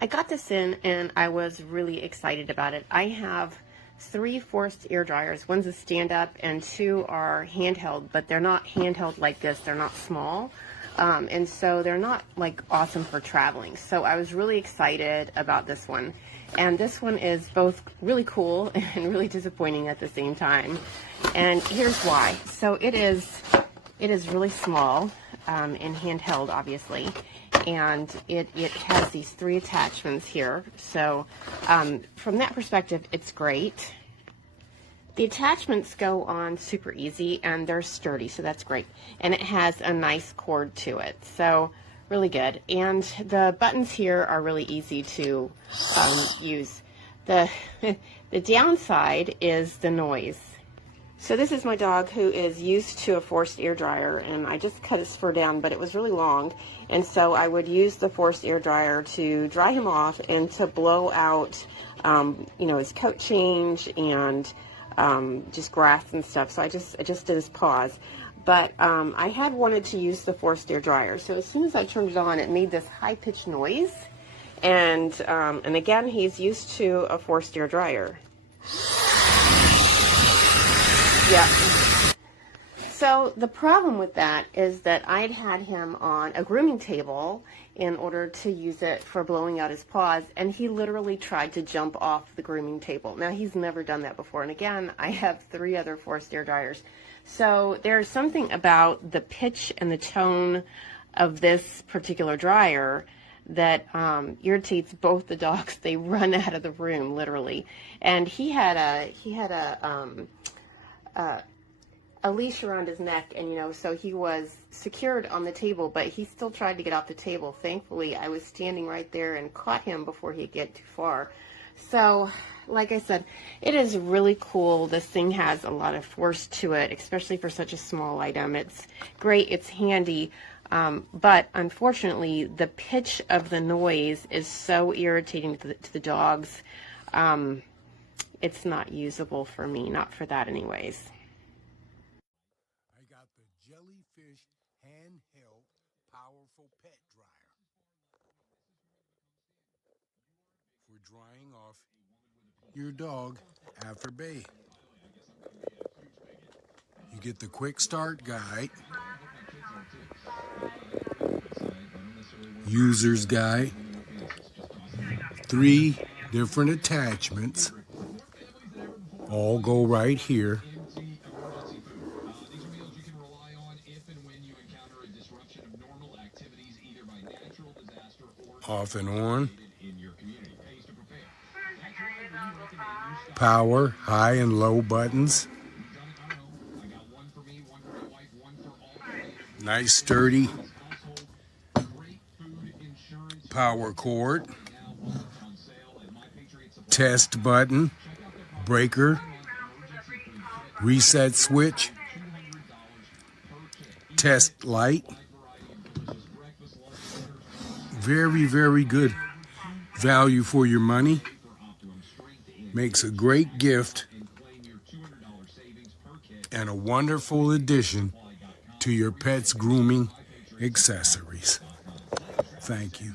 I got this in and I was really excited about it. I have 3 forced air dryers. One's a stand-up and 2 are handheld, but they're not handheld like this. They're not small. And so they're not like awesome for traveling. So I was really excited about this one. And this one is both really cool and really disappointing at the same time. And here's why. So it is really small and handheld, obviously. And it has these 3 attachments here. So from that perspective, it's great. The attachments go on super easy and they're sturdy, so that's great. And it has a nice cord to it, so really good. And the buttons here are really easy to use. The downside is the noise. So this is my dog who is used to a forced air dryer, and I just cut his fur down, but it was really long. And so I would use the forced air dryer to dry him off and to blow out, you know, his coat change and just grass and stuff. So I just did his paws. But I had wanted to use the forced air dryer. So as soon as I turned it on, it made this high-pitched noise. And again, he's used to a forced air dryer. Yeah. So the problem with that is that I'd had him on a grooming table in order to use it for blowing out his paws, and he literally tried to jump off the grooming table. Now, he's never done that before, and again, I have 3 other forced air dryers. So there's something about the pitch and the tone of this particular dryer that irritates both the dogs. They run out of the room, literally. And he had a leash around his neck, and you know, so he was secured on the table, but he still tried to get off the table. Thankfully, I was standing right there and caught him before he'd get too far. So, like I said, it is really cool. This thing has a lot of force to it, especially for such a small item. It's great, it's handy, but unfortunately, the pitch of the noise is so irritating to the dogs. It's not usable for me, not for that anyways. I got the Jellyfish handheld powerful pet dryer for drying off your dog after bathe. You get the quick start guide, user's guide, 3 different attachments, all go right here. Off and on. Power, high and low buttons. Nice sturdy power cord. Test button, breaker, reset switch, test light. Very, very good value for your money. Makes a great gift and a wonderful addition to your pet's grooming accessories. Thank you.